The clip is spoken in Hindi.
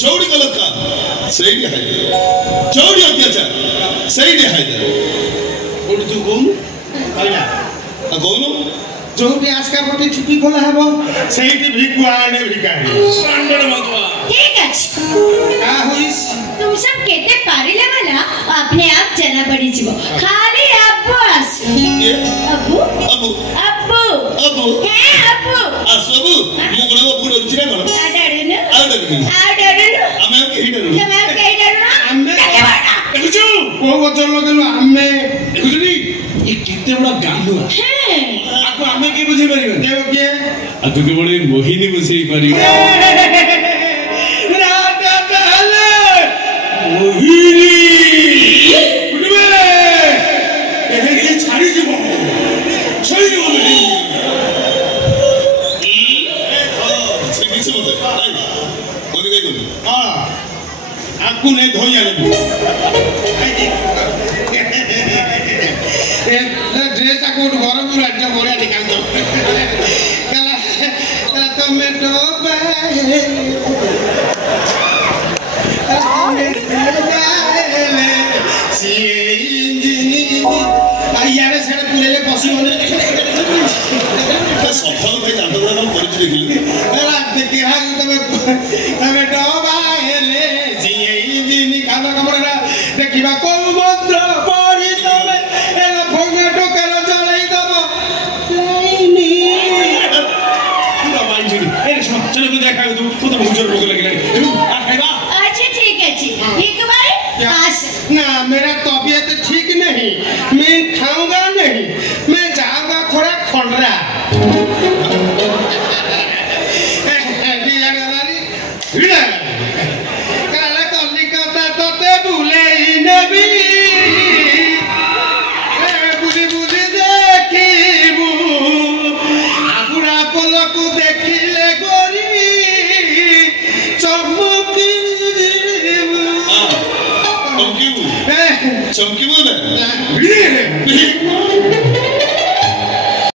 चौड़ी गलत का सही है चौड़ी अत्याचार सही है कोड तू कौन आइला कौन चौड़ी आस्का पटे छुट्टी खोला है वो सही की भिकुआ ने भिकारी पांडर मधुआ ठीक है का होइस तुम सब केते पारिले वाला अपने आप चला पड़ी जीवो खाली अब्बू आस अब्बू अब्बू अब्बू अब्बू है अब्बू असबू मुगड़ा अब्बू रुचिने गलो आडडनु आमे केही डरु तमे केही डरु आमे देखुछु को वचन लगेलो आमे देखुछनी ये केते बड़ा गालू है आको आमे के बुझी परिबो देव के आको केवल मोहिनी बुझी परिबो राधा ताले मोहिनी बुझबे एहे के छाड़ी जीवो छई जीवो नहीं आपको नहीं धोया नहीं ड्रेस का कोट गरम पूरा जो बोला निकाल दो कला कला तो मैं तो सी इंजीनियर यार सेड पुरेले बसी होने सफल भाई जान तो हम परिचय देखिले एला देखि हा तमे तमे डबाएले सी इंजीनियर खाना कमरा देखिबा को मंत्र पढ़ी तमे एला भंगे टोकर जलाई दब नहीं पूरा मांजरी ए सुन चलो तू देखा तू तो मुझे रोग लगे आ खाइबा अच्छा ठीक है जी एक बार आज ना मेरा तबीयत ठीक नहीं मैं खाऊंगा नहीं मैं जाऊंगा थोड़ा खंडरा चमकी बोले